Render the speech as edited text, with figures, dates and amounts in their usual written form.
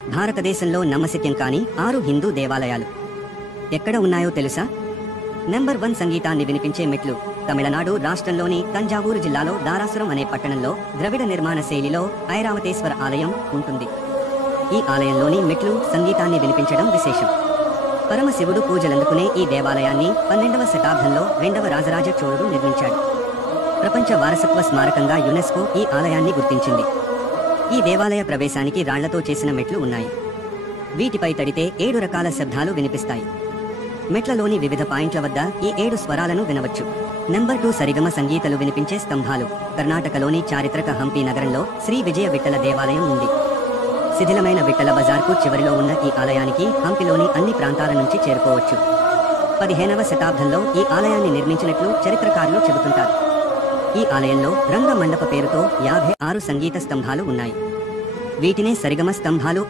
భారతదేశంలో నమ్మశక్యం కాని 6 హిందూ దేవాలయాలు ఎక్కడ ఉన్నాయో తెలుసా? నెంబర్ 1 సంగీతాన్ని వినిపించే మెట్లు. తమిళనాడు రాష్ట్రంలోని తంజావూరు జిల్లాలో దారాసురం అనే పట్టణంలో ద్రవిడ నిర్మాణ శైలిలో ఐరావతేశ్వర ఆలయం ఉంటుంది. ఈ ఆలయంలోని మెట్లు సంగీతాన్ని వినిపించడం విశేషం. పరమశివుడు పూజలందుకునే ఈ దేవాలయాన్ని 12వ శతాబ్దంలో 2వ రాజరాజ చోళుడు నిర్మించాడు. ప్రపంచ వారసత్వ స్మారకంగా యునెస్కో ఈ ఆలయాన్ని గుర్తించింది. ఈ దేవాలయ ప్రవేశానికి రాళ్లతో చేసిన మెట్లు ఉన్నాయి. వీటిపై తడితే 7 రకాల శబ్దాలు వినిపిస్తాయి. మెట్లలోని వివిధ పాయింట్ల వద్ద ఈ 7 స్వరాలను వినవచ్చు. నెంబర్ 2 సరిగమ సంగీతలు వినిపించే స్తంభాలు. కర్ణాటకలోని చారిత్రక హంపి నగరంలో శ్రీ విజయ విఠల దేవాలయం ఉంది. శిథిలమైన విఠల బజార్కు చివరిలో ఉన్న ఈ ఆలయానికి హంపిలోని అన్ని ప్రాంతాల నుంచి చేరుకోవచ్చు. 15వ శతాబ్దంలో ఈ ఆలయాన్ని నిర్మించినట్లు చరిత్రకారులు చెబుతుంటారు. ఈ ఆలయంలో రంగ మండప పేరుతో 56 సంగీత స్తంభాలు ఉన్నాయి. వీటినే సరిగమ స్తంభాలు